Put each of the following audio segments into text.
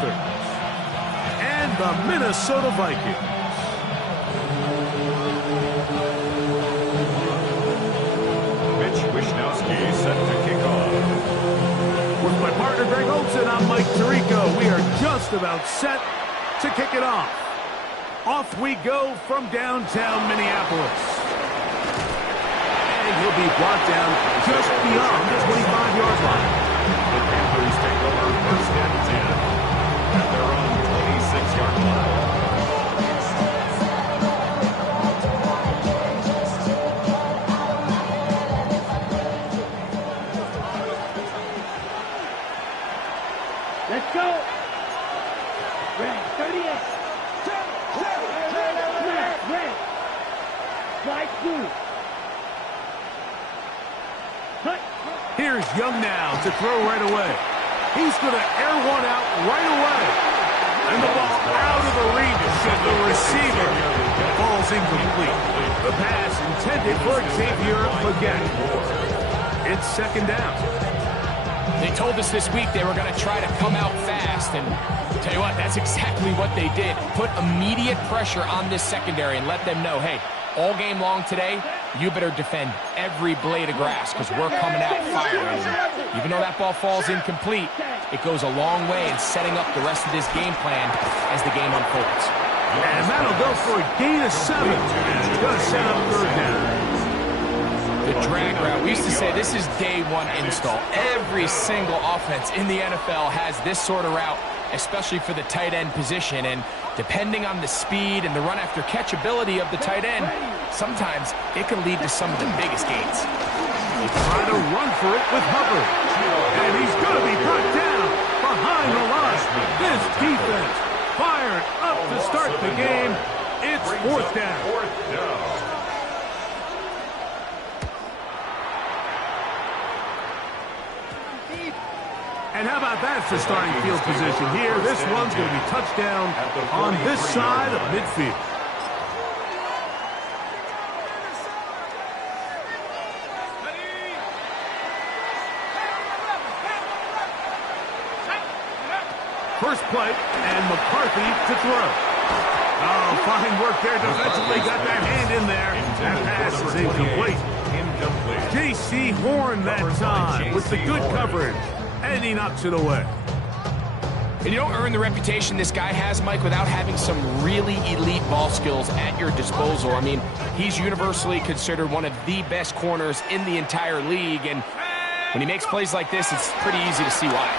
Panthers and the Minnesota Vikings. Set to kick off. With my partner Greg Olson, I'm Mike Tirico. We are just about set to kick it off. Off we go from downtown Minneapolis. And he'll be brought down just beyond the 25-yard line. The Panthers take over first and 10 at their own 26-yard line. Let's go. Red, 38. Red. Slide through. Here's Young now to throw right away. He's going to air one out right away. And the ball out of the reach of the receiver. Falls incomplete. The pass intended for Xavier Paget. It's second down. They told us this week they were going to try to come out fast, and tell you what, that's exactly what they did. Put immediate pressure on this secondary and let them know, hey, all game long today, you better defend every blade of grass because we're coming out firing. And even though that ball falls incomplete, it goes a long way in setting up the rest of this game plan as the game unfolds. And that'll go for a gain of 7. And it's going to set up third down. The drag route. We used to say this is day one install. Every single offense in the NFL has this sort of route, especially for the tight end position. And depending on the speed and the run after catch ability of the tight end, sometimes it can lead to some of the biggest gains. He's trying to run for it with Hubbard. And he's going to be brought down behind the line. This defense fired up to start the game. It's fourth down. And how about that for starting field position here? This one's going to be touchdown on this side of midfield. First play, and McCarthy to throw. Oh, fine work there defensively. Got that hand in there. That pass is incomplete. J.C. Horn that time with the good coverage. And he knocks it away. And you don't earn the reputation this guy has, Mike, without having some really elite ball skills at your disposal. I mean, he's universally considered one of the best corners in the entire league. And when he makes plays like this, it's pretty easy to see why.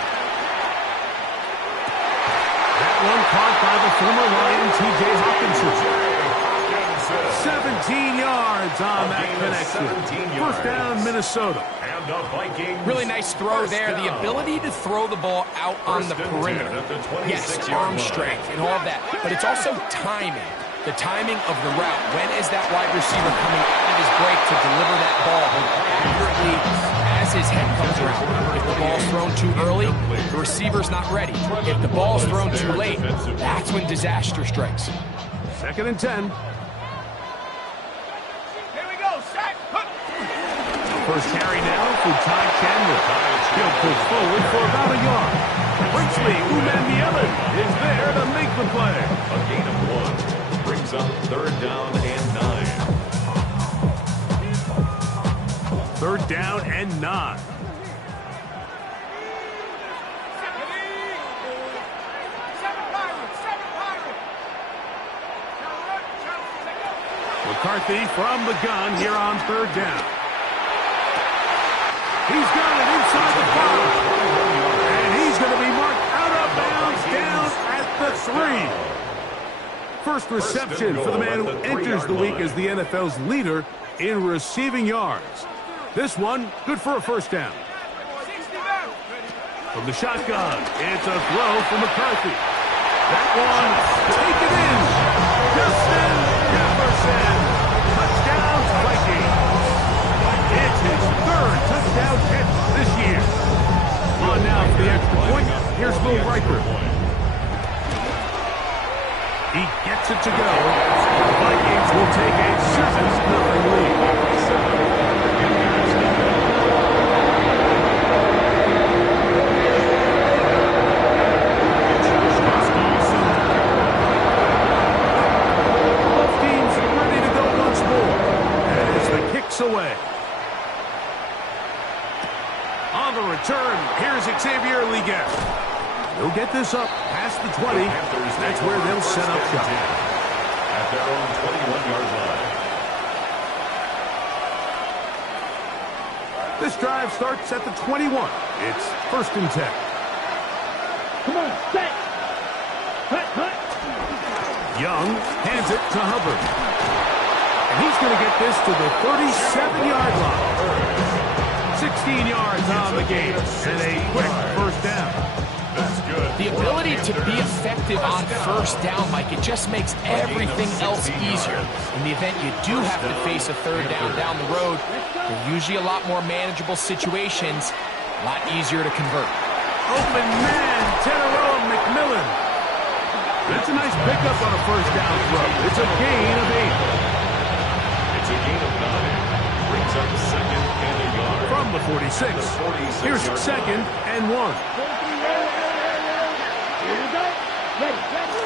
That one caught by the former Lion, T.J. Hawkinson. 17 yards on that connection. First down, Minnesota. Really nice throw there. The ability to throw the ball out on the perimeter. Yes, arm strength and all of that. But it's also timing. The timing of the route. When is that wide receiver coming out of his break to deliver that ball accurately as his head comes around? If the ball's thrown too early, the receiver's not ready. If the ball's thrown too late, that's when disaster strikes. Second and 10. First carry now for Ty Chandler. He'll push forward for about a yard. Brinkley Umandielen is there to make the play. A gain of 1 brings up third down and 9. Third down and 9. McCarthy from the gun here on third down. He's got it inside the 5. And he's going to be marked out of bounds down at the 3. First reception for the man who enters the week as the NFL's leader in receiving yards. This one, good for a first down. From the shotgun, it's a throw for McCarthy. That one, take it in. Justin Jefferson. Touchdown, Vikings. It's his third touchdown catch this year. On now for the extra point. Here's Will Riker. He gets it to go. The Vikings will take a 7-0 lead. He'll get this up past the 20. That's where they'll set up shop. At their own 21-yard line. This drive starts at the 21. It's 1st and 10. Come on, set. Hut, hut. Young hands it to Hubbard. And he's going to get this to the 37-yard line. 16 yards on the game. And a quick 1st down. That's good. The ability to be effective on 1st down, Mike, it just makes everything else easier. In the event you do have to face a 3rd down the road, they're usually a lot more manageable situations, a lot easier to convert. Open man, Teneroa McMillan. That's a nice pickup on a 1st down throw. It's a gain of 8. It's a gain of 9. Brings up 2nd and a yard. From the 46. Here's 2nd and 1. Here we go. Ready, ready.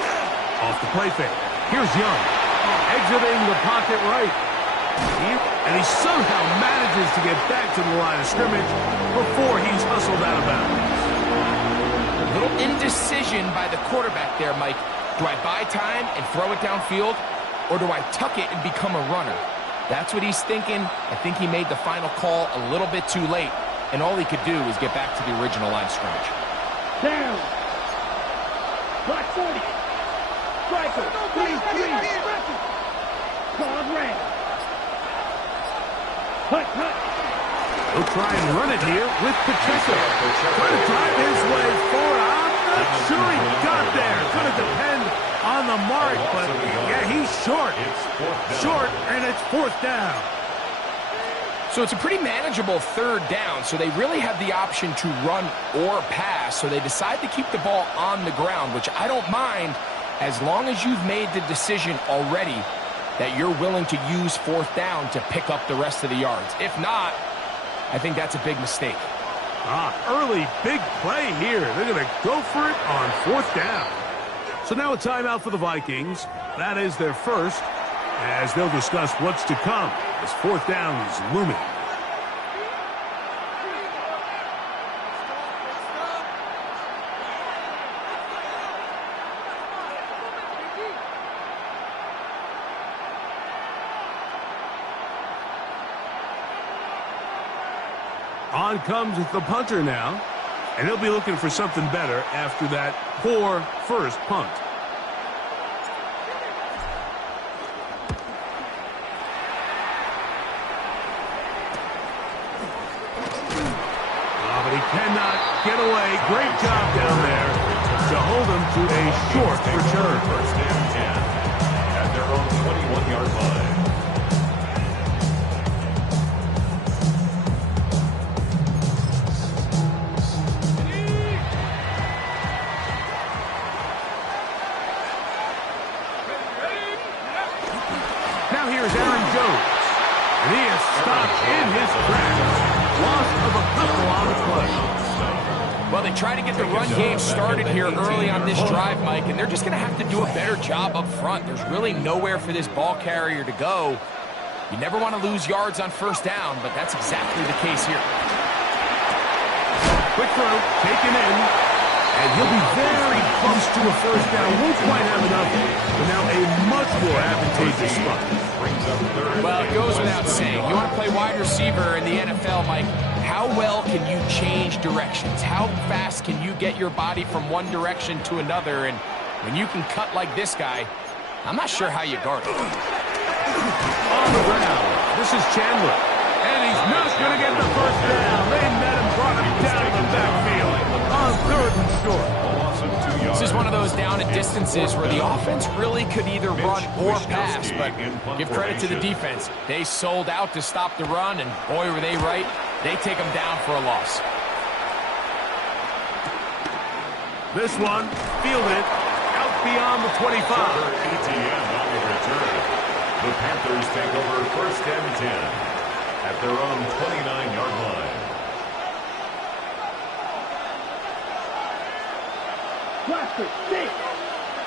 Off the play fake. Here's Young. Exiting the pocket right. And he somehow manages to get back to the line of scrimmage before he's hustled out of bounds. A little indecision by the quarterback there, Mike. Do I buy time and throw it downfield, or do I tuck it and become a runner? That's what he's thinking. I think he made the final call a little bit too late, and all he could do was get back to the original line of scrimmage. Down. Block 40. Striker. 3-3. Claude ran. Hut, hut. He'll try and run it here with Pacheco. Trying to drive his way forward. I'm not sure he got there. It's going to depend on the mark, but yeah, he's short. Short, and it's 4th down. So it's a pretty manageable 3rd down, so they really have the option to run or pass, so they decide to keep the ball on the ground, which I don't mind as long as you've made the decision already that you're willing to use 4th down to pick up the rest of the yards. If not, I think that's a big mistake. Early big play here. They're going to go for it on 4th down. So now a timeout for the Vikings. That is their first, as they'll discuss what's to come as 4th down is looming. On comes the punter now, and he'll be looking for something better after that poor first punt. But he cannot get away. Great job down there to hold him to a short return. 1st and 10 at their own 21-yard line. Now here's Aaron Jones, and he is stopped in his tracks. Loss of a couple on the play. Well, they try to get the run game started here early on this drive, Mike, and they're just going to have to do a better job up front. There's really nowhere for this ball carrier to go. You never want to lose yards on 1st down, but that's exactly the case here. Quick throw, taken in, and he'll be very close to a 1st down. Won't quite have enough, but now a much more advantageous spot. Well, it goes without saying. You want to play wide receiver in the NFL, Mike, how well can you change directions? How fast can you get your body from one direction to another? And when you can cut like this guy, I'm not sure how you guard it. On the ground, this is Chandler. And he's not going to get the 1st down. They met him, brought him down to the backfield on 3rd and short. This is one of those down and distances where the offense really could either run or pass, but give credit to the defense. They sold out to stop the run, and boy, were they right. They take them down for a loss. This one, fielded out beyond the 25. ATM on the return. The Panthers take over 1st and 10 at their own 29-yard line. Blaster, six.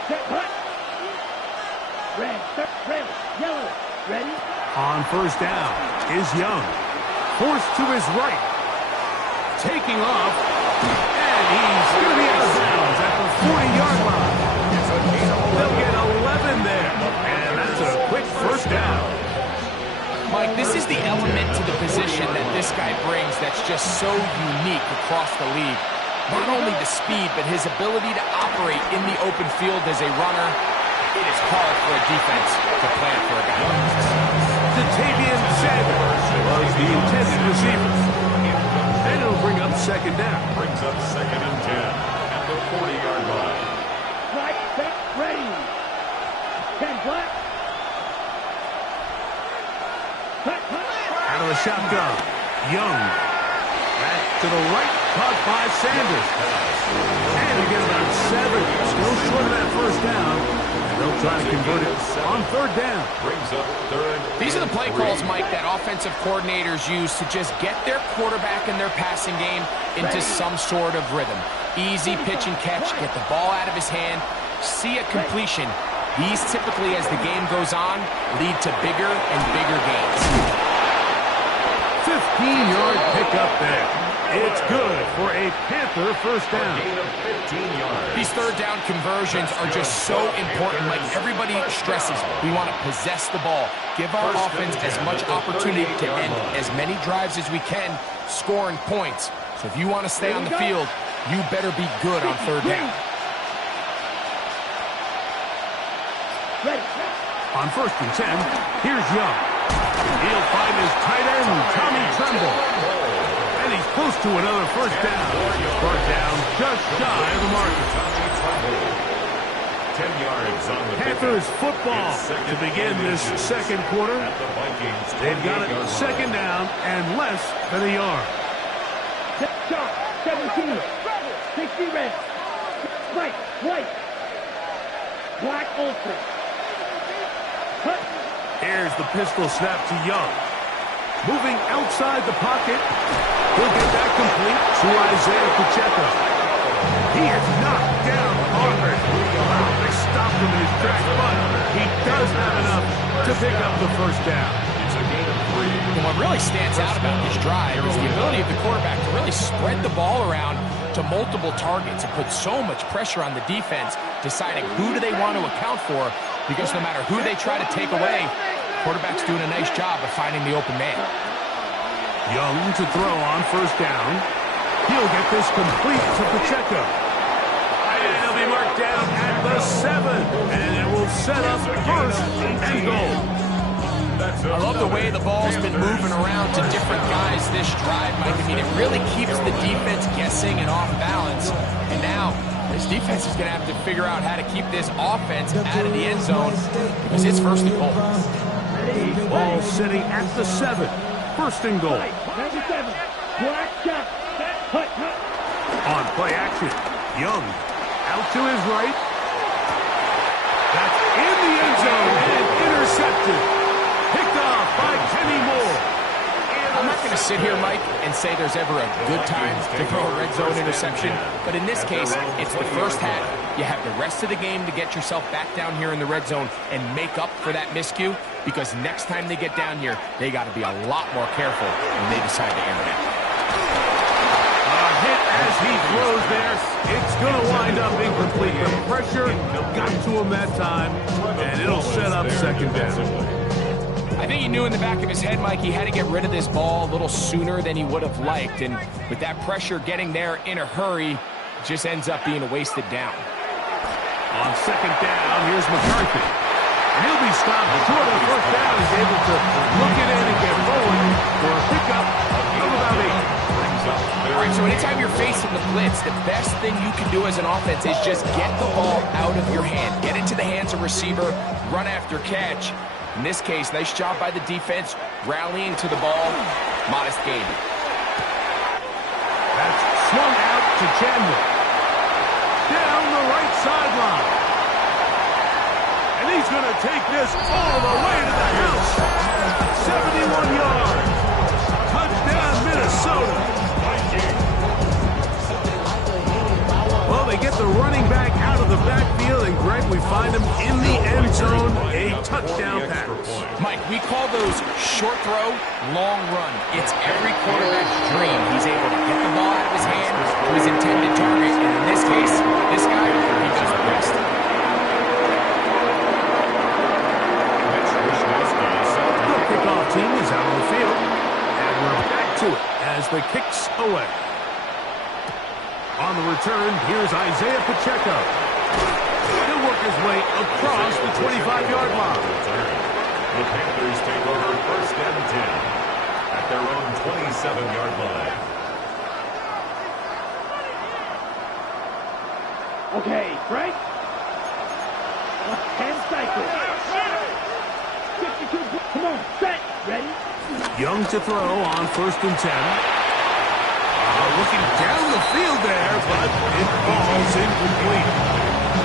Set, hut. Red, red, yellow. Ready? On 1st down is Young. Forced to his right. Taking off. And he's going to be out of bounds 40-yard line. They'll get 11 there. And that's a quick first down. Mike, this is the element to the position that this guy brings that's just so unique across the league. Not only the speed, but his ability to operate in the open field as a runner. It is hard for a defense to plan for a guy like this. Jatavian Sanders was the intended receiver. And it'll bring up second down. Brings up 2nd and 10 at the 40-yard line. Right, set, ready. 10 black. Out of the shotgun, Young. Back to the right, caught by Sanders. And they get about 7. Still short of that first down. And they'll try to convert it on third down. Brings up 3rd. These are the play calls, Mike, that offensive coordinators use to just get their quarterback and their passing game into some sort of rhythm. Easy pitch and catch, get the ball out of his hand, see a completion. These typically, as the game goes on, lead to bigger and bigger gains. 15-yard pickup there. It's good for a Panther first down. Gain of 15 yards. These third down conversions are just so important. Like everybody stresses, we want to possess the ball, give our offense as much opportunity to end as many drives as we can, scoring points. So if you want to stay on the field, you better be good on third down. On 1st and 10, here's Young. He'll find his tight end, Tommy Tremble. And he's close to another first down. First down just shy of the mark. 10 yards on the Panthers football to begin this second quarter. at the Vikings. They've got it 28-yard second line. down and less than a yard. Shot, 17. 60 red. Right, white. Black ultra. Cut. Here's the pistol snap to Young. Moving outside the pocket. He'll get that complete to Isaiah Pacheco. He is knocked down hard. Wow, they stopped him in his tracks, but he does have enough to pick up the first down. It's a gain of 3. And what really stands out about this drive is the ability of the quarterback to really spread the ball around to multiple targets and put so much pressure on the defense, deciding who do they want to account for, because no matter who they try to take away, quarterback's doing a nice job of finding the open man. Young to throw on first down. He'll get this complete to Pacheco. And he'll be marked down at the 7. And it will set up first and goal. I love the way the ball's been moving around to different guys this drive, Mike. I mean, it really keeps the defense guessing and off balance. And now, this defense is going to have to figure out how to keep this offense out of the end zone because it's first and goal. Ball sitting at the 7. First and goal. 97. Black shot. Hut. On play action, Young out to his right. That's in the end zone and intercepted. Picked off by Kenny Moore. I'm not going to sit here, Mike, and say there's ever a good time to throw a red zone interception, but in this case, it's the first half. You have the rest of the game to get yourself back down here in the red zone and make up for that miscue, because next time they get down here, they got to be a lot more careful when they decide to air it out. A hit as he throws there. It's going to wind up incomplete. The pressure got to him that time, and it'll set up second down. I think he knew in the back of his head, Mike, he had to get rid of this ball a little sooner than he would have liked. And with that pressure getting there in a hurry, it just ends up being a wasted down. On second down, here's McCarthy. And he'll be stopped short of the first down. He's able to look it in and get forward for a pickup of about 8. All right, so anytime you're facing the blitz, the best thing you can do as an offense is just get the ball out of your hand. Get into the hands of receiver, run after catch. In this case, nice job by the defense, rallying to the ball. Modest gain. That's swung out to Chandler. Down the right sideline. And he's going to take this all the way to the house. 71 yards. Touchdown, Minnesota. Well, they get the running back out of the backfield, and Greg, we find him in the end zone, a touchdown pass. Mike, we call those short throw, long run. It's every quarterback's dream. He's able to get the ball out of his hand to his intended target, and in this case, this guy, he the kicks away. On the return, here's Isaiah Pacheco. He'll work his way across the 25-yard line. The Panthers take over 1st and 10 at their own 27-yard line. Okay, Frank. 10 cycles. 52. Come on, set. Ready? Young to throw on 1st and 10. Looking down the field there, but it falls incomplete.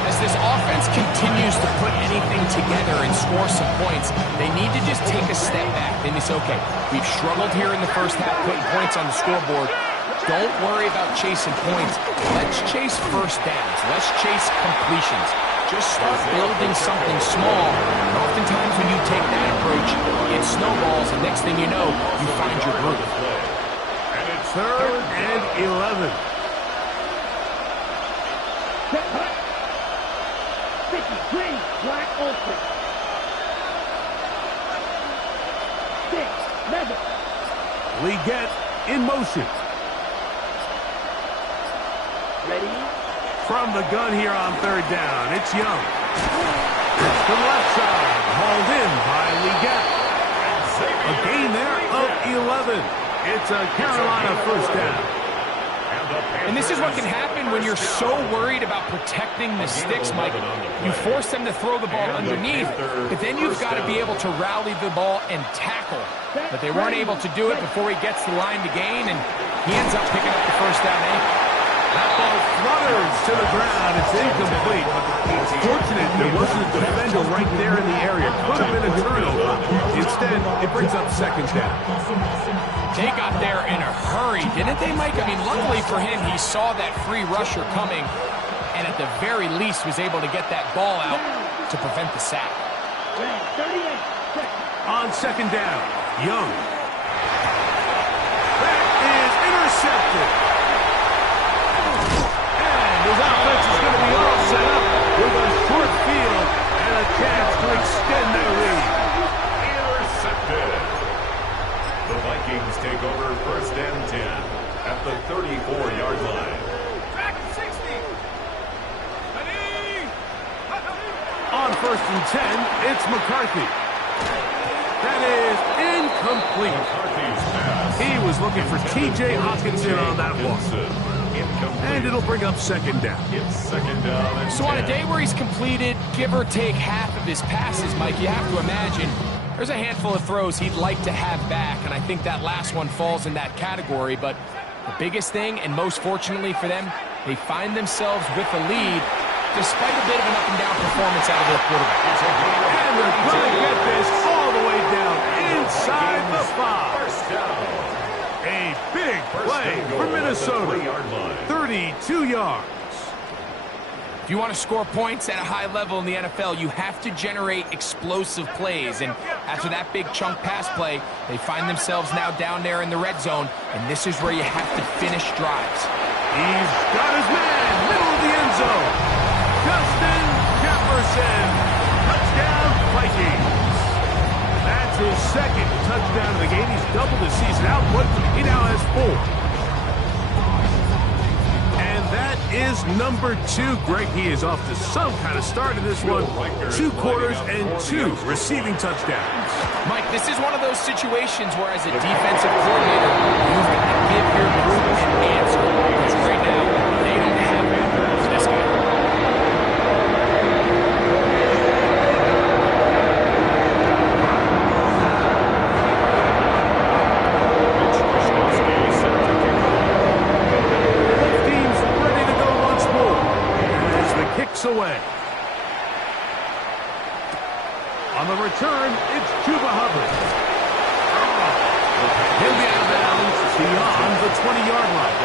As this offense continues to put anything together and score some points, they need to just take a step back. And it's okay. We've struggled here in the first half putting points on the scoreboard. Don't worry about chasing points. Let's chase first downs. Let's chase completions. Just start building something small. And oftentimes when you take that approach, it snowballs, and next thing you know, you find your groove. And it's 3rd and 11. Set, hut. 50, green, black, ultra. 6, leather. Leggett in motion. Ready? From the gun here on 3rd down, it's Young. To the left side, hauled in by Leggett. A gain there of 11. It's a Carolina 1st down. And this is what can happen when you're so worried about protecting the sticks, Mike. You force them to throw the ball underneath, but then you've got to be able to rally the ball and tackle. But they weren't able to do it before he gets the line to gain, and he ends up picking up the 1st down anyway. That ball flutters to the ground. It's incomplete. Fortunate there wasn't a defender right there in the area. Could have been a turnover. Instead, it brings up 2nd down. They got there in a hurry, didn't they, Mike? I mean, luckily for him, he saw that free rusher coming, and at the very least was able to get that ball out to prevent the sack. 38 seconds. On 2nd down, Young. That is intercepted. His offense is going to be all set up with a short field and a chance to extend their lead. intercepted. The Vikings take over 1st and 10 at the 34-yard line. Back at 60. Ready. On 1st and 10, it's McCarthy. That is incomplete. McCarthy's pass. He was looking for T.J. Hawkinson on that one. And it'll bring up 2nd down. It's 2nd down and So on a day where he's completed, give or take half of his passes, Mike, you have to imagine there's a handful of throws he'd like to have back, and I think that last one falls in that category. But the biggest thing, and most fortunately for them, they find themselves with a lead despite a bit of an up-and-down performance out of their quarterback. And they're going to get this all the way down inside the 5. First down. A big play for Minnesota. 32 yards. If you want to score points at a high level in the NFL, you have to generate explosive plays. And after that big chunk pass play, they find themselves now down there in the red zone. And this is where you have to finish drives. He's got his man, middle of the end zone. Justin Jefferson. Touchdown, Vikings. That's his 2nd touchdown of the game. He's doubled his season output. He now has 4. And that is number 2. Greg, he is off to some kind of start in this one. 2 quarters and 2 receiving touchdowns. Mike, this is one of those situations where as a defensive coordinator, you've got to give your group an answer. Because right now, they don't have it for this guy. Away. On the return, it's Chuba Hubbard. He'll be out of bounds beyond the 20-yard line.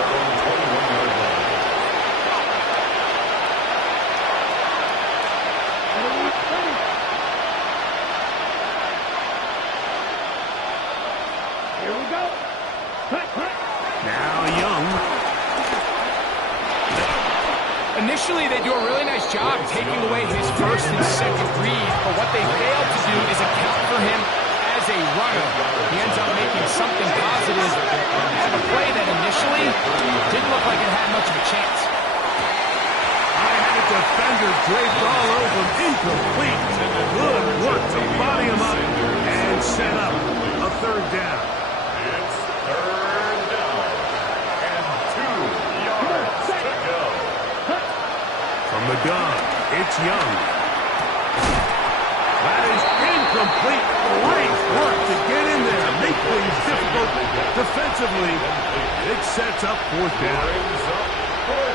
Here we go. Cut. Now Young. Initially, they do a really nice job taking away his 1st and 2nd read, but what they failed to do is account for him as a runner. He ends up making something positive at a play that initially didn't look like it had much of a chance. Defender draped all over him, incomplete. Good work to body him up and set up a third down. It's third down and 2 yards to go. From the gun, it's Young. That is incomplete. Great work to get in there, make things difficult defensively. It sets up fourth down.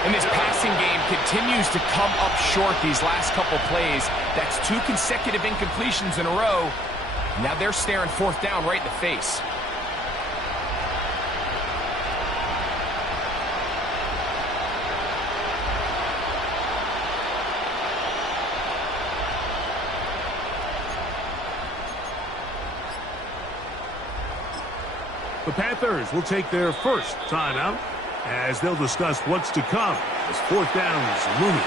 And this passing game continues to come up short these last couple plays. That's 2 consecutive incompletions in a row. Now they're staring fourth down right in the face. The Panthers will take their first timeout as they'll discuss what's to come as fourth down is looming.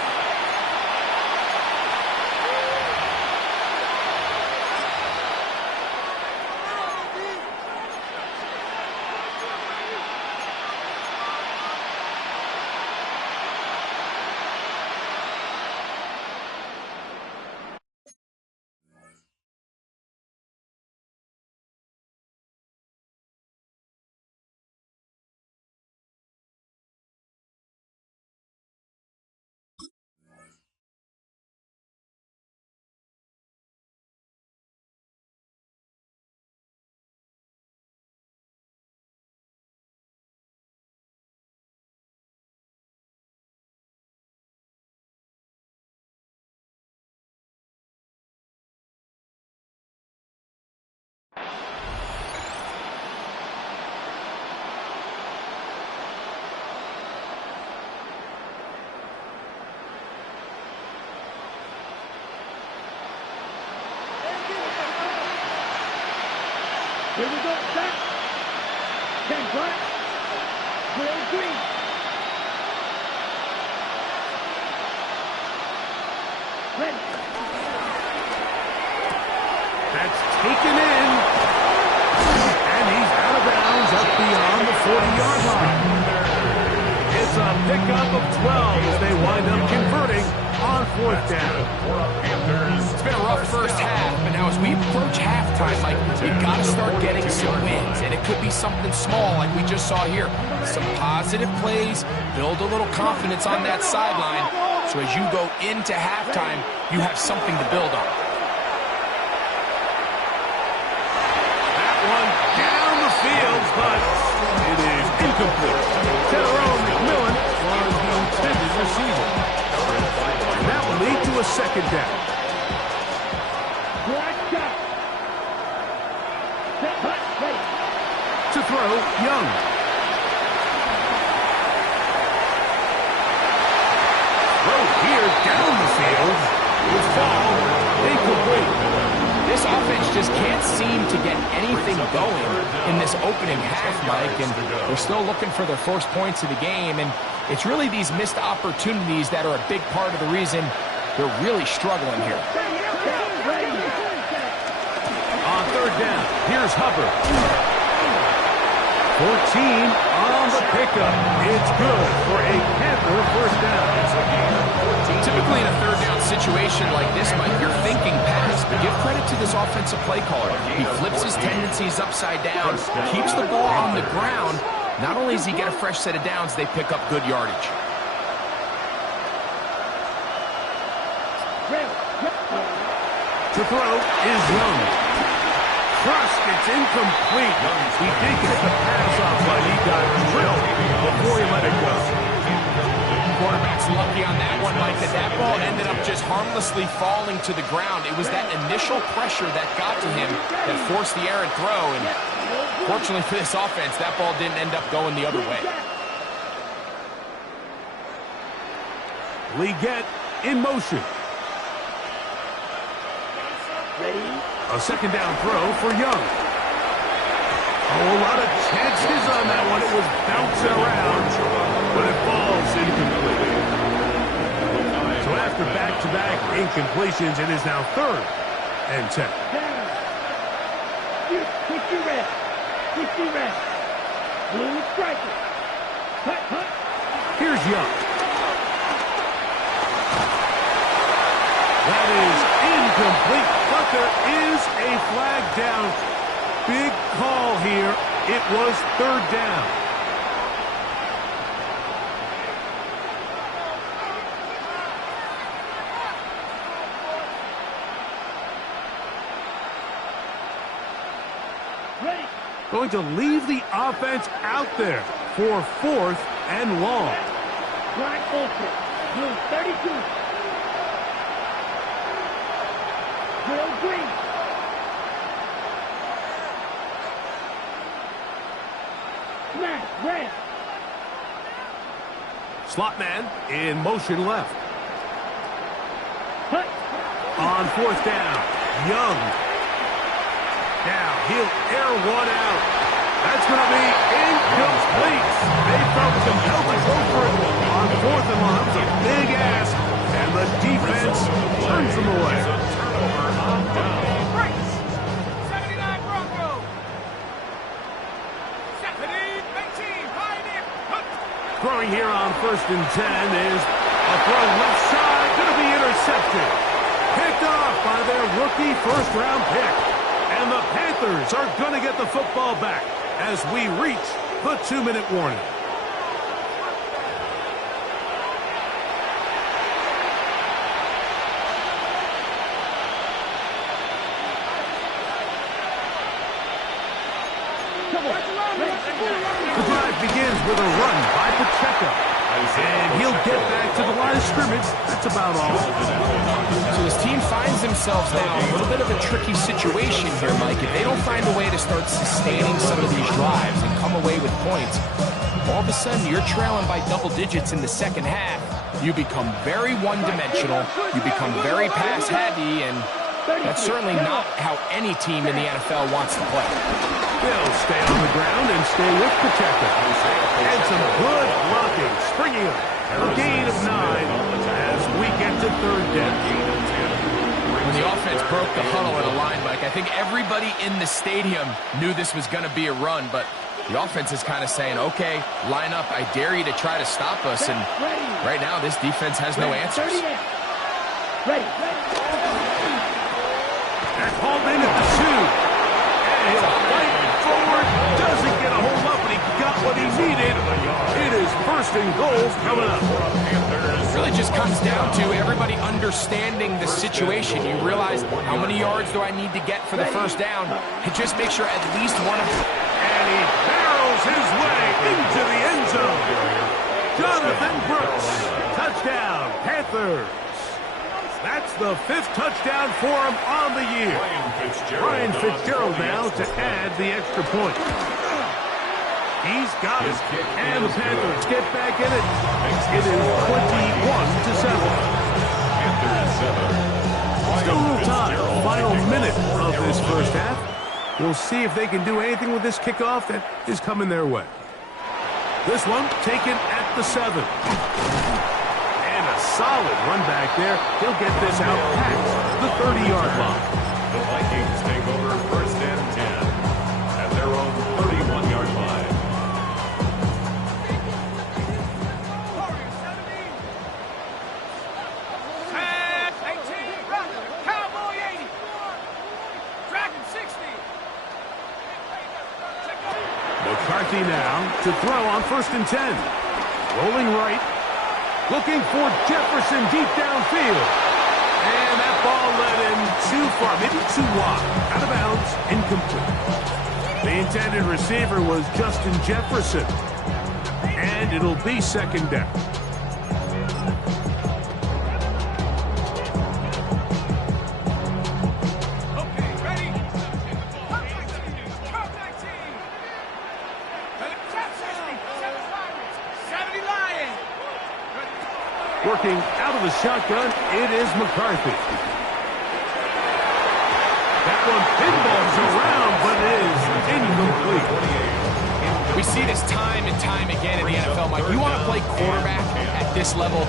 Here we go, set. 10 black. Will green. Ready. That's taken in. And he's out of bounds up beyond the 40-yard line. It's a pickup of 12 as they wind up converting on fourth down. It's been a rough first half, but now as we approach halftime, like, you got to start getting some wins, and it could be something small like we just saw here. Some positive plays, build a little confidence on that sideline, so as you go into halftime, you have something to build on. That one down the field, but it is incomplete. Tyrone McMillan was the intended receiver. And that will lead to a second down. Black shot. Set, hut, ready. To throw, Young. Throw here down the field. Will fall. Incomplete. This offense just can't seem to get anything going in this opening half, Mike, and they're still looking for their first points of the game, and it's really these missed opportunities that are a big part of the reason they're really struggling here. On third down, here's Hubbard. 14 on the pickup. It's good for a Panther first down. Typically in a third down situation like this, Mike, you're thinking pass, but give credit to this offensive play caller. He flips his tendencies upside down, keeps the ball on the ground. Not only does he get a fresh set of downs, they pick up good yardage. To throw is Young. Trust, it's incomplete. He did get the pass off, but he got drilled before he let it go. Quarterback's lucky on that one, Mike, that ball ended up just harmlessly falling to the ground. It was that initial pressure that got to him that forced the errant throw, and fortunately for this offense, that ball didn't end up going the other way. Leggett in motion. Ready. A second down throw for Young. Oh, a lot of chances on that one. It was bouncing around, but it falls incomplete. So after back-to-back incompletions, it is now 3rd and 10. 60 red. 60 red. Blue striker. Cut, cut. Here's Young. That is incomplete, but there is a flag down. Big call here. It was third down. Ready. Going to leave the offense out there for 4th and long. Black ultra. Blue 32. Grill green. Smash red. Slot man in motion left. Cut. On 4th down, Young. Now he'll air one out. That's going to be incomplete. They felt compelled to go for it on 4th and long. It's a big ask, and the defense turns them away. Throwing here on 1st and 10 is a throw left side, going to be intercepted. Picked off by their rookie first-round pick. And the Panthers are going to get the football back as we reach the 2-minute warning. The drive begins with a run by Pacheco. And he'll get back to the line of scrimmage. That's about all. So this team finds themselves now in a little bit of a tricky situation here, Mike. If they don't find a way to start sustaining some of these drives and come away with points, all of a sudden you're trailing by double digits in the second half. You become very one-dimensional. You become very pass-heavy, and that's certainly not how any team in the NFL wants to play. They'll stay on the ground and stay with Pacheco. And some good blocking, springing up. A gain of 9 as we get to 3rd down. When the offense broke the huddle at a line, Mike, I think everybody in the stadium knew this was going to be a run, but the offense is kind of saying, okay, line up, I dare you to try to stop us, and right now this defense has no answers. Ready. That's hauled in at the 2. And he'll fight forward. Doesn't get a hold up, but he got what he needed. It is 1st and goal coming up. It really just comes down to everybody understanding the situation. You realize how many yards do I need to get for the 1st down, and just make sure at least one of them. And he barrels his way into the end zone. Jonathan Brooks. Touchdown, Panthers. That's the 5th touchdown for him on the year. Ryan Fitzgerald now to add the extra point. He's got it. And the Panthers get back in it. It is 21-7. Still a little time. Final minute of this 1st half. We'll see if they can do anything with this kickoff that is coming their way. This one taken at the 7. Solid run back there. He'll get this out past the 30-yard line. The Vikings take over 1st and 10 at their own 31-yard line. Cowboy 80. Dragon 60. McCarthy now to throw on 1st and 10. Rolling right. Looking for Jefferson deep downfield. And that ball led him too far, maybe too wide. Out of bounds, incomplete. The intended receiver was Justin Jefferson. And it'll be 2nd down. Okay, ready? Working out of the shotgun, it is McCarthy. That one pinballs around, but it is incomplete. We see this time and time again in the NFL, Mike. You want to play quarterback at this level,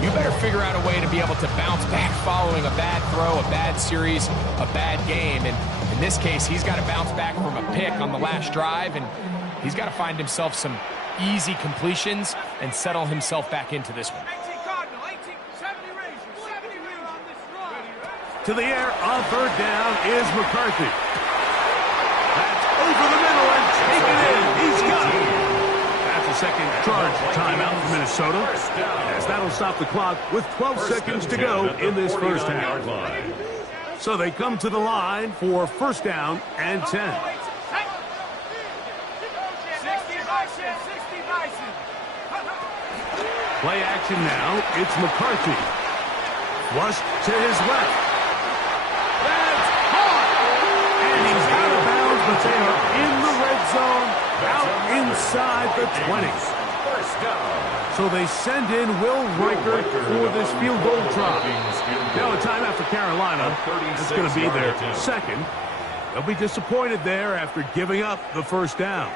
you better figure out a way to be able to bounce back following a bad throw, a bad series, a bad game. And in this case, he's got to bounce back from a pick on the last drive, and he's got to find himself some easy completions and settle himself back into this one. 18 Cardinal, 18, 70 Razors, 70 Razors on this run. To the air on third down is McCarthy. That's over the middle and taken in. He's got it. That's a second charge timeout for Minnesota, as that'll stop the clock with 12 seconds to go in this first half. So they come to the line for first down and 10. 60 Bison, 60 Bison. Play action now. It's McCarthy. Flushed to his left. That's caught. And he's out of bounds, but they are in the red zone, out inside the 20. So they send in Will Reichert for this field goal try. Now a timeout for Carolina. It's going to be their second. They'll be disappointed there after giving up the first down.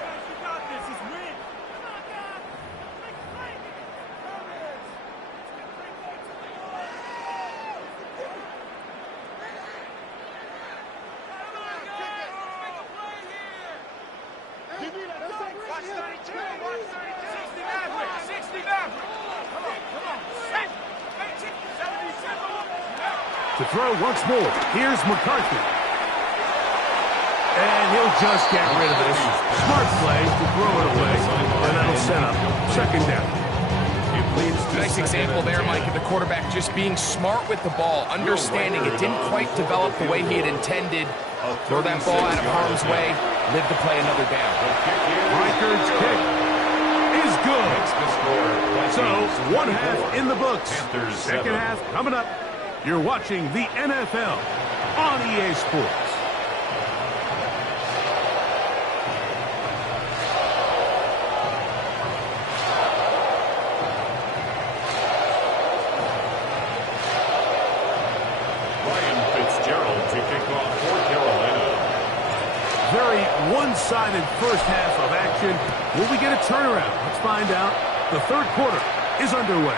To throw once more, here's McCarthy. And he'll just get rid of this. Smart play to throw it away, and that'll set up second down. Nice example there, Mike, of the quarterback just being smart with the ball, understanding it didn't quite develop the way he had intended. Throw that ball out of harm's way, live to play another down. Reichert's kick is good. So, one half in the books. Second half coming up. You're watching the NFL on EA Sports. Very one-sided first half of action. Will we get a turnaround? Let's find out. The third quarter is underway.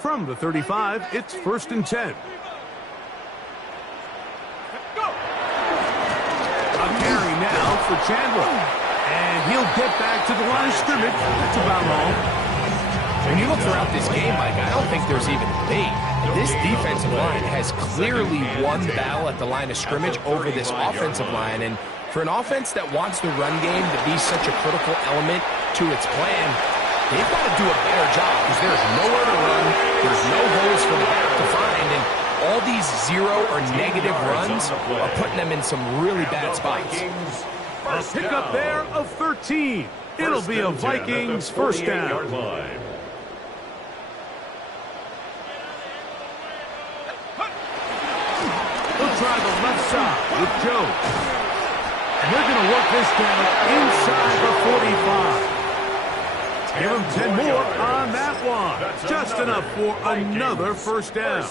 From the 35, it's 1st and 10. A carry now for Chandler. And he'll get back to the line of scrimmage. That's about all. When you look throughout this game, Mike, I don't think there's even debate. This defensive line has clearly won the battle at the line of scrimmage over this offensive line. And for an offense that wants the run game to be such a critical element to its plan, they've got to do a better job because there's nowhere to run. There's no holes for the back to find. And all these zero or negative runs are putting them in some really bad spots. A pickup there of 13. It'll be a Vikings first down. He'll try the left side with Joe. And they're going to work this down inside the 45. Give him 10 more on that one. Just enough for another first down.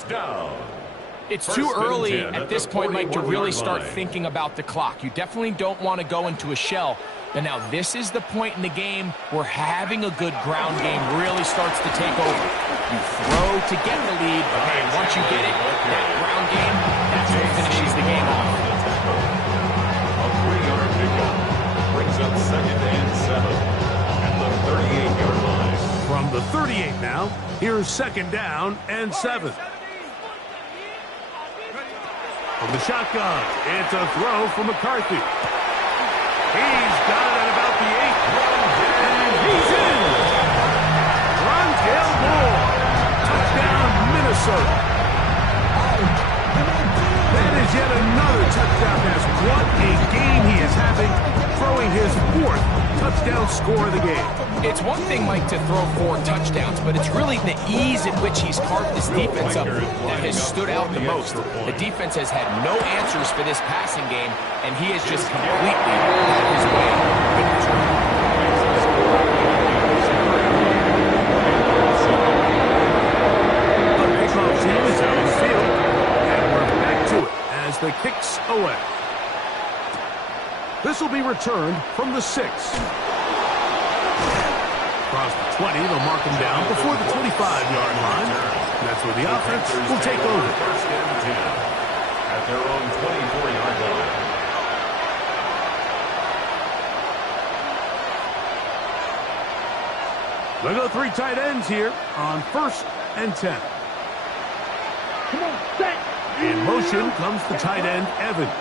It's too early at this point, Mike, to really start thinking about the clock. You definitely don't want to go into a shell. But now this is the point in the game where having a good ground game really starts to take over. You throw to get the lead, but hey, once you get it, that ground game, that's what finishes the game off. A 3-yard pickup brings up 2nd and 7 at the 38-yard line. From the 38 now, here's 2nd down and 7. From the shotgun, it's a throw for McCarthy. He's got it at about the 8. And he's in. Rontel Moore. Touchdown, Minnesota. That is yet another touchdown pass. What a game he is having, throwing his 4th touchdown score of the game. It's one thing, Mike, to throw 4 touchdowns, but it's really the ease at which he's carved this defense up that has stood out the most. The defense has had no answers for this passing game, and he has just completely had his way with the turnover. the kick's away. This will be returned from the 6. Across the 20, they'll mark him down before the 25-yard line. And that's where the offense will take over. First and 10 at their own 24-yard line. They'll go 3 tight ends here on 1st and 10. Come on, set. In motion comes the tight end, Evans.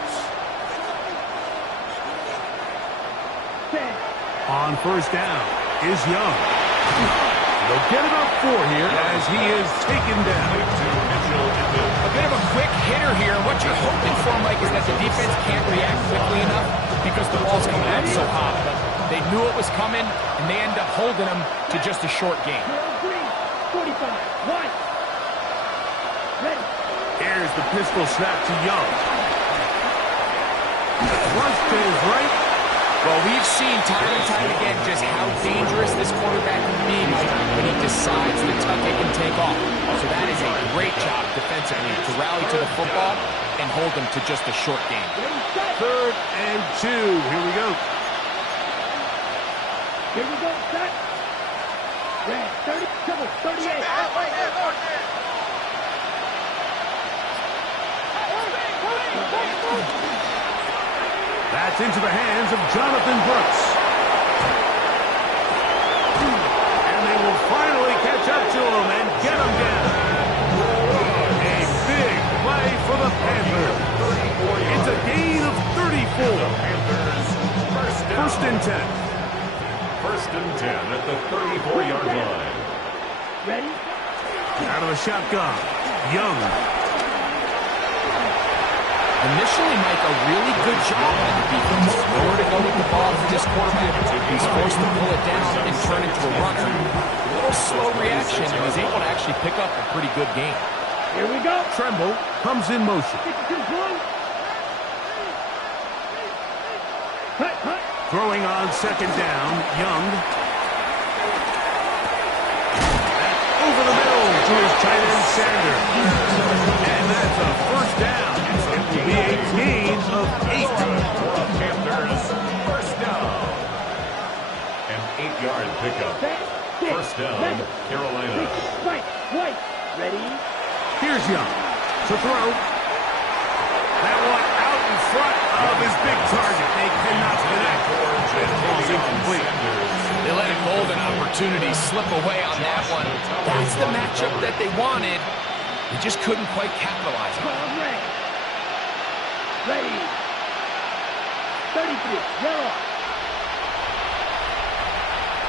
Set. On 1st down is Young. They'll get about 4 here as he is taken down. A bit of a quick hitter here. What you're hoping for, Mike, is that the defense can't react quickly enough because the ball's coming out so hot. But they knew it was coming, and they end up holding them to just a short game. 45. One. Ready. Here's the pistol snap to Young. Rush to his right. Well, we've seen time and time again just how dangerous this quarterback can be, Mike, when he decides to tuck it and take off. So that is a great job defensively to rally to the football and hold them to just a short game. 3rd and 2. Here we go. Here we go, set. Red, 38. That's into the hands of Jonathan Brooks. And they will finally catch up to him and get him down. A big play for the Panthers. It's a gain of 34. First and 10. First and 10 at the 34-yard line. Ready? Out of the shotgun, Young. Initially, Mike, a really good job by the defense. Nowhere to go with the ball for this quarterback. He's forced to pull it down and turn into a runner. A little slow reaction, and he's able to actually pick up a pretty good game. Here we go. Tremble comes in motion. Cut. Throwing on 2nd down, Young. Over the middle to his tight end, Sanders. And that's a 1st down. It will be a gain of 8. Panthers, 1st down. An 8-yard pickup. 1st down, Carolina. Right. Ready? Here's Young to throw. That one out in front of his big target. They cannot connect. It falls incomplete. They let a golden opportunity slip away on that one. That's the matchup that they wanted. They just couldn't quite capitalize on it. Ready. 33. Yellow.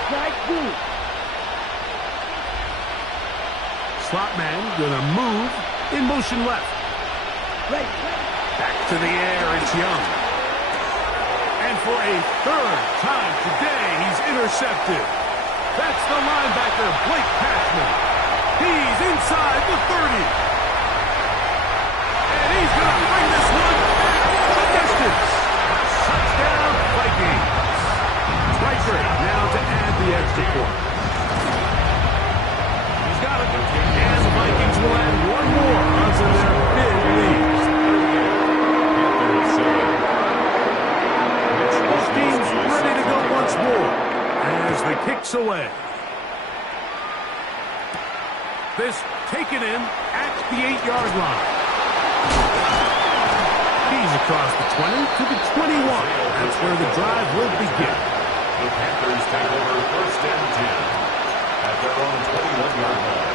Strike blue. Slot man gonna move in motion left. Ready. Back to the air, it's Young. And for a 3rd time today, he's intercepted. That's the linebacker, Blake Passman. He's inside the 30. And he's going to bring this one back the distance. Touchdown, Vikings. Stryker now to add the extra point. He's got it. And the Vikings will add one more onto their big lead. Both teams ready to go once more as the kick's away. This taken in at the 8-yard line. He's across the 20 to the 21. That's where the drive will begin. The Panthers take over 1st and 10 at their own 21-yard line.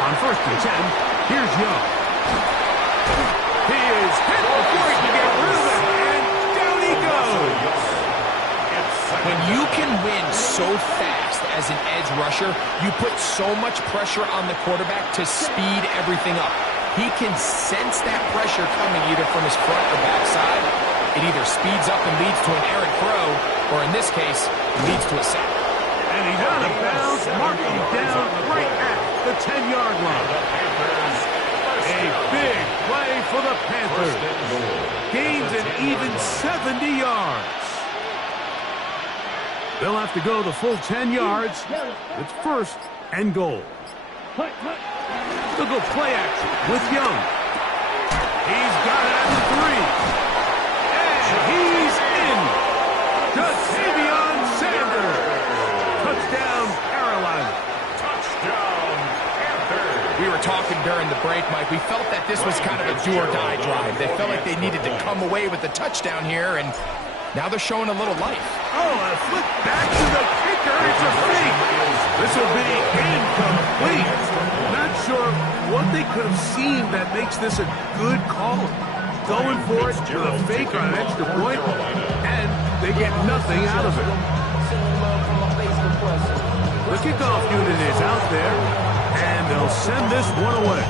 On 1st and 10, here's Young. He is hit before he can get rid of it, and down he goes. When you can win so fast as an edge rusher, you put so much pressure on the quarterback to speed everything up. He can sense that pressure coming either from his front or back side. It either speeds up and leads to an errant throw, or in this case, leads to a sack. And he's out of bounds, marking down right at the 10-yard line. A big play for the Panthers. Gains an even 70 yards. They'll have to go the full 10 yards. It's first and goal. They'll go play action with Young. He's got it at the 3. And he's in. Ja'Tavion Sanders. Touchdown, Carolina. Touchdown, Panthers. We were talking during the break, Mike. We felt that this was kind of a do-or-die drive. They felt like they needed to come away with the touchdown here, and now they're showing a little life. Oh, a flip back to the kicker. It's a fake. This will be incomplete. Not sure what they could have seen that makes this a good call. Going for it with a fake on an extra point, and they get nothing out of it. The kickoff unit is out there, and they'll send this one away.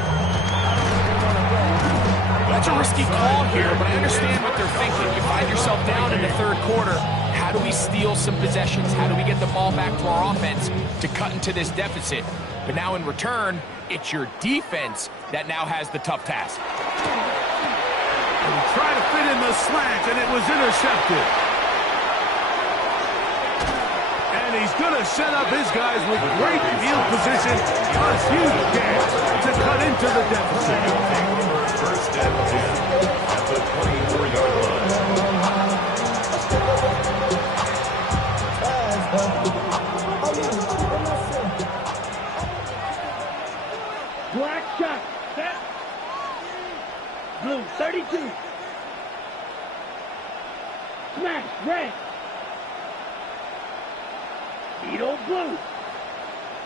That's a risky call here, but I understand what they're thinking. You find yourself down in the third quarter. How do we steal some possessions? How do we get the ball back to our offense to cut into this deficit? But now in return, it's your defense that now has the tough task. And he tried to fit in the slant, and it was intercepted. And he's going to set up his guys with great field position. A huge chance to cut into the deficit. First and 10 at the 24-yard line. Black shot. Set. Blue, 32. Smash, red. Beetle, blue.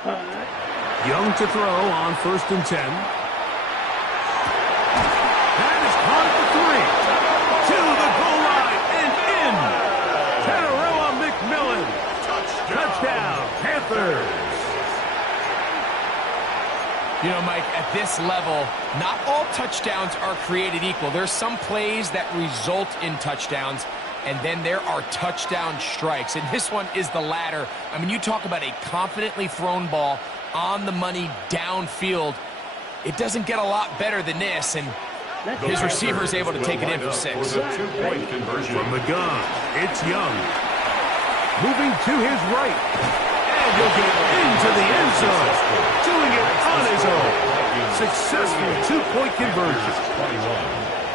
Cut. Young to throw on first and 10. That is caught at the 3. To the goal line and in. Tannerella McMillan. Touchdown, Panthers. You know, Mike, at this level, not all touchdowns are created equal. There's some plays that result in touchdowns, and then there are touchdown strikes. And this one is the latter. I mean, you talk about a confidently thrown ball on the money downfield. It doesn't get a lot better than this, and his receiver is able to take it in for 6. Two-point conversion. From the gun, it's Young. Moving to his right. And he'll get into the end zone. Doing it on his own. Successful two-point conversion.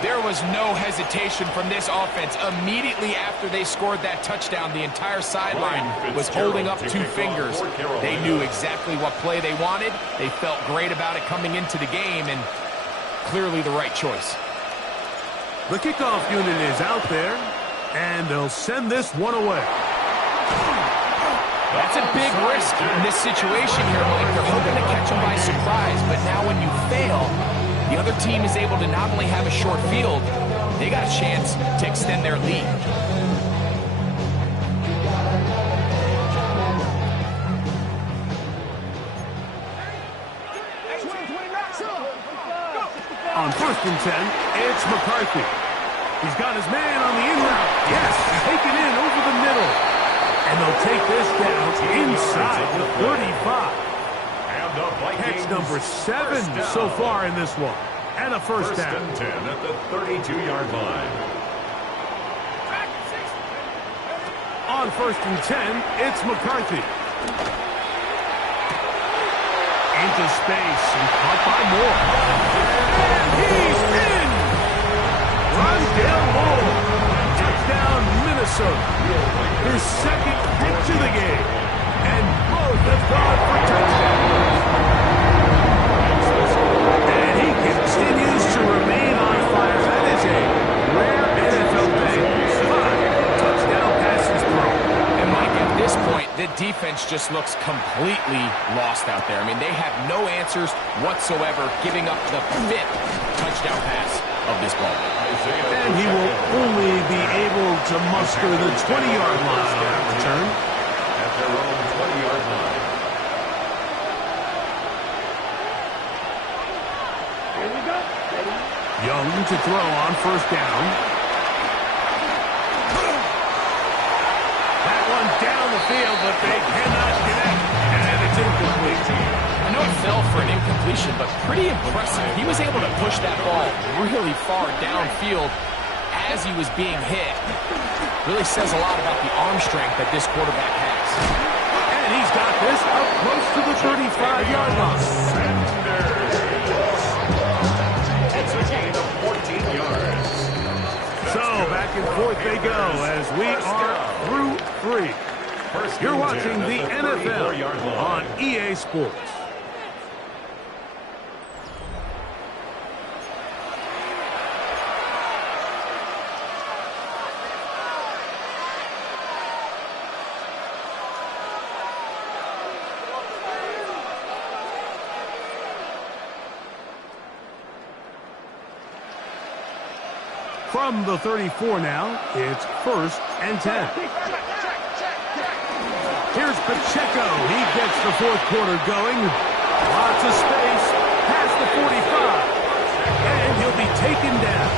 There was no hesitation from this offense. Immediately after they scored that touchdown, the entire sideline was holding up 2 fingers. They knew exactly what play they wanted. They felt great about it coming into the game, and clearly the right choice. The kickoff unit is out there, and they'll send this one away. That's a big risk in this situation here, Mike. They're hoping to catch them by surprise, but now when you fail, the other team is able to not only have a short field, they got a chance to extend their lead. On first and 10, it's McCarthy. He's got his man on the in route. Yes, taken in over the middle. And they'll take this down inside the 35. And the Vikings Catch number 7 so far in this one. And a first down. And 10 at the 32-yard line. On first and 10, it's McCarthy. Into space and caught by Moore. And he's in! Rondale Moore. Touchdown, Minnesota. Their second catch of the game. And both have gone for touchdowns. And he continues to remain on fire. That is a rare NFL thing. 5 touchdown passes thrown. And Mike, at this point, the defense just looks completely lost out there. I mean, they have no answers whatsoever, giving up the 5th touchdown pass of this ball. And he will only be able to muster the 20-yard line on return. At their own 20-yard line. Here we go. Ready? Young to throw on first down. That one down the field, but they cannot connect. And it's incomplete. I know it fell for an incompletion, but pretty impressive. He was able to push that ball really far downfield as he was being hit. Really says a lot about the arm strength that this quarterback has. out they go as we are through 3. You're watching the NFL on EA Sports. From the 34 now, it's 1st and 10. Here's Pacheco. He gets the 4th quarter going. Lots of space. Past the 45. And he'll be taken down.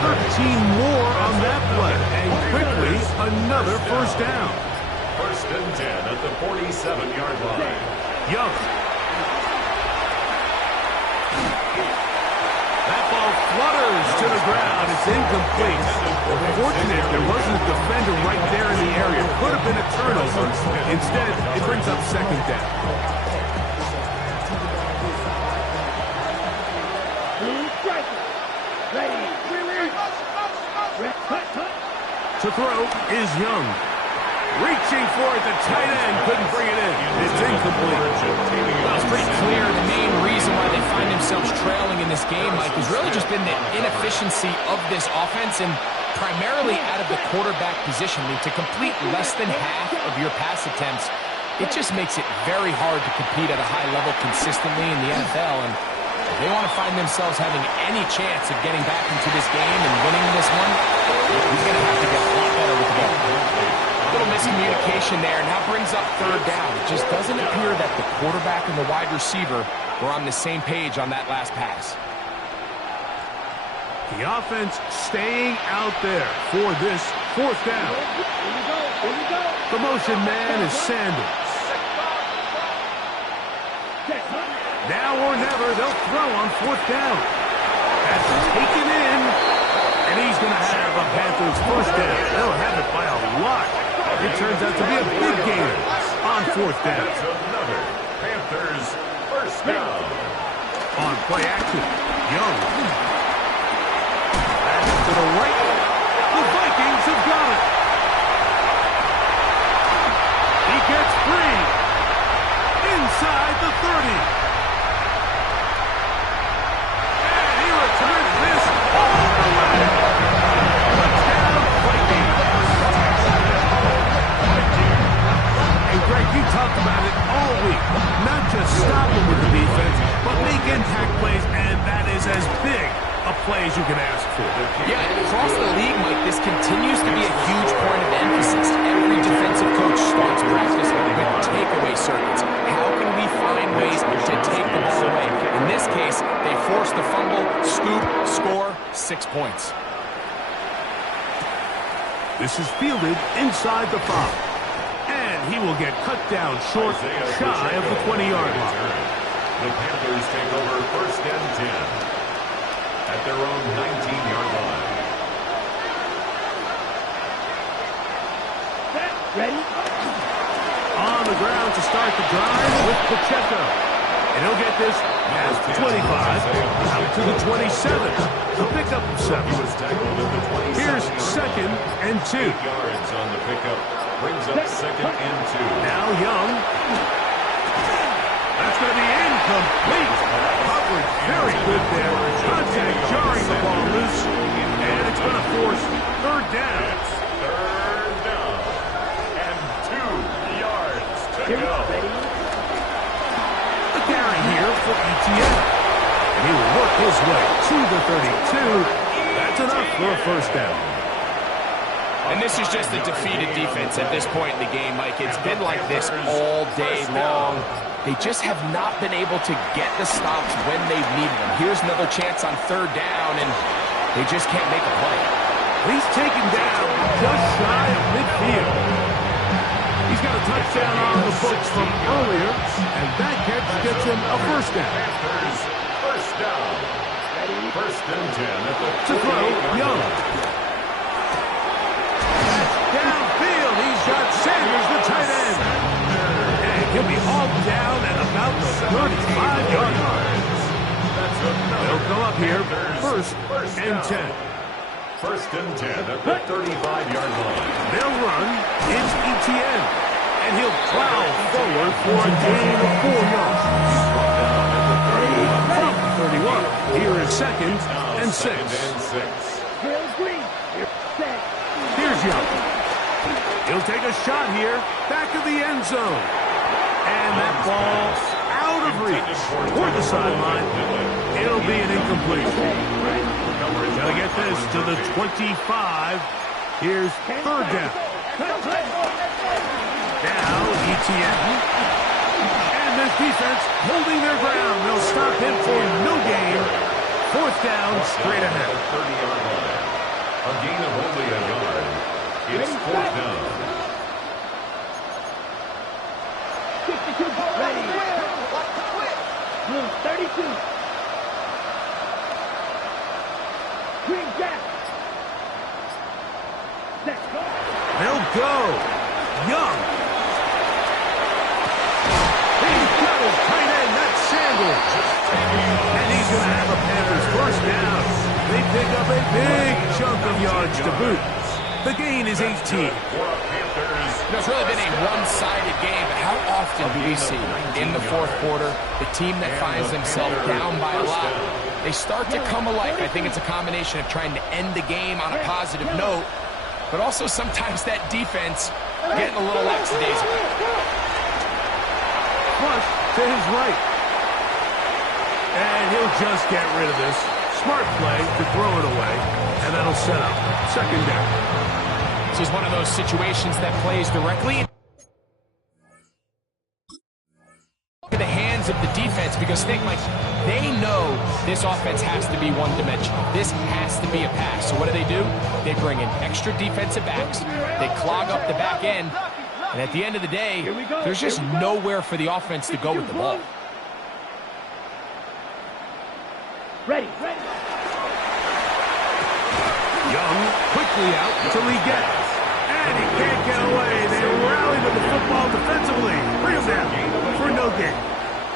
13 more on that play. And quickly, another 1st down. 1st and 10 at the 47-yard line. Young. That ball flutters to the ground. It's incomplete. Fortunate there wasn't a defender right there in the area. Could have been a turnover. Instead, it brings up 2nd down. To throw is Young. Reaching for it, the tight end couldn't bring it in. It's incomplete. Well, it's pretty clear the main reason why they find themselves trailing in this game, Mike, has really just been the inefficiency of this offense and primarily out of the quarterback position. I mean, to complete less than half of your pass attempts, it just makes it very hard to compete at a high level consistently in the NFL. And if they want to find themselves having any chance of getting back into this game and winning this one, he's going to have to get a lot better with the ball. Little miscommunication there, and that brings up 3rd down. It just doesn't appear that the quarterback and the wide receiver were on the same page on that last pass. The offense staying out there for this 4th down. The motion man is Sanders. Now or never, they'll throw on 4th down. That's taken in, and he's going to have a Panthers 1st down. They'll have it by a lot. It turns out to be a big gainer on 4th down. That's another Panthers 1st down. On play action, Young. That's to the right. The Vikings have got it. He gets free. Inside the 30. And he returns this all the way. Touchdown, Vikings. And Greg, you talked about it all week. Not just stopping with the defense, but make impact plays, and that is as big a play as you can ask for. Yeah, across the league, Mike, this continues to be a huge point of emphasis. Every defensive coach starts practice with takeaway circuits. How can we find ways to take the ball away? In this case, they force the fumble, scoop, score, 6 points. This is fielded inside the 5. And he will get cut down short, shy of the 20-yard line. The Panthers take over 1st and 10 at their own 19-yard line. Ready? On the ground to start the drive with Pacheco. And he'll get this past the 25, out to the 27. The pickup of 7. He was tackled at the 27. Here's 2nd and 2. 8 yards on the pickup. Brings up 2nd and 2. Now Young. That's going to be incomplete. Coverage very good there. Contact jarring the ball loose. And it's going to force 3rd down. It's 3rd down. And 2 yards to go. A carry here for ETN. And he will work his way to the 32. That's enough for a 1st down. And this is just a defeated defense at this point in the game, Mike. It's been like this all day long. They just have not been able to get the stops when they've needed them. Here's another chance on 3rd down, and they just can't make a play. He's taken down just shy of midfield. He's got a touchdown on the books from earlier, and that catch gets him a 1st down. Panthers 1st down. 1st and 10 at the To throw, Young. Downfield, he's got Sanders, the tight end. And he'll be hauled down at about the 35-yard line. They'll go up here, 1st and 10. First and 10 at the 35-yard line. They'll run. It's Etienne. And he'll plow forward for a gain of 4 yards. From the 31. Here is second and 6. Here's Young. He'll take a shot here. Back of the end zone. And that ball out of reach. Toward the sideline. It'll be an incompletion. Gotta get this to the 25. Here's third down. Now, Etienne. And this defense holding their ground. They'll stop him for no gain. Fourth down, straight ahead. 30-yard line. A gain of only a yard. It's fourth down. 62. Ready. Blue 32. Green Jack. Let's go. They'll go. Young. He's got his tight end. That's Sanders. And he's going to have a Panthers first down. They pick up a big chunk of yards to boot. The gain is 18. It's really been a one-sided game, but how often do we see in the fourth quarter the team that finds themselves down by a lot, they start to come alive. I think it's a combination of trying to end the game on a positive note, but also sometimes that defense getting a little lackadaisical. Flush to his right. And he'll just get rid of this. Smart play to throw it away, and that'll set up second down. This is one of those situations that plays directly into the hands of the defense because they know this offense has to be one-dimensional. This has to be a pass. So what do? They bring in extra defensive backs. They clog up the back end. And at the end of the day, there's just nowhere for the offense to go with the ball. Ready. Young quickly out to Leggett. And he can't get away. They rally to the football defensively. Bring him down for no gain.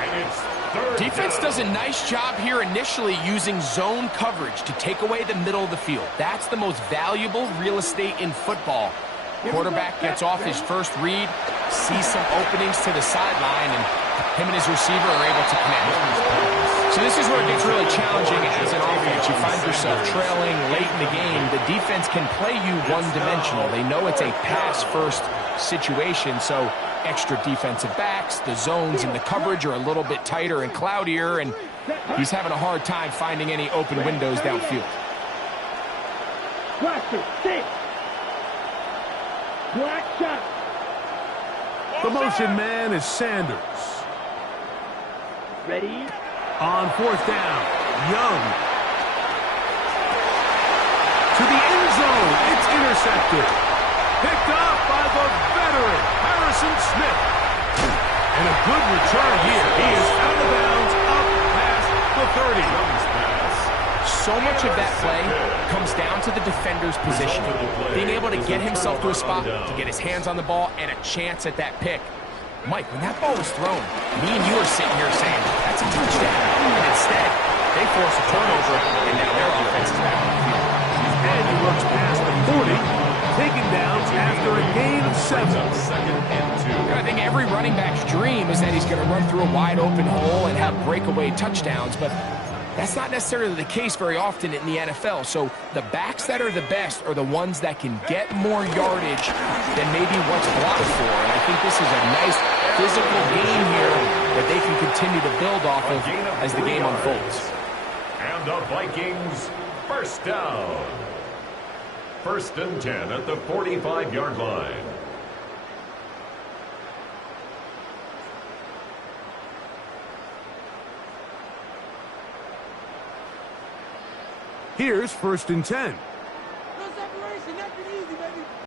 And it's third Defense down. does a nice job here initially using zone coverage to take away the middle of the field. That's the most valuable real estate in football. Quarterback gets off his first read, sees some openings to the sideline, and him and his receiver are able to connect. So this is where it gets really challenging as an offense. You find yourself trailing late in the game. The defense can play you one-dimensional. They know it's a pass-first situation, so extra defensive backs, the zones and the coverage are a little bit tighter and cloudier, and he's having a hard time finding any open windows downfield. Blaster, 6. Black shot. The motion man is Sanders. Ready. On fourth down, Young. To the end zone. It's intercepted. Picked up by the veteran, Harrison Smith. And a good return here. He is out of bounds, up past the 30. So much of that play comes down to the defender's position. Being able to get himself to a spot, to get his hands on the ball, and a chance at that pick. Mike, when that ball was thrown, me and you are sitting here saying, that's a touchdown. And instead, they force a turnover, and now their offense is back on the field. And he looks past the 40, taken down after a gain of 7. Second and 2. I think every running back's dream is that he's going to run through a wide open hole and have breakaway touchdowns, but that's not necessarily the case very often in the NFL. So the backs that are the best are the ones that can get more yardage than maybe what's blocked for. And I think this is a nice physical game here that they can continue to build off of as the game unfolds. And the Vikings first down. First and 10 at the 45-yard line. Here's first and 10.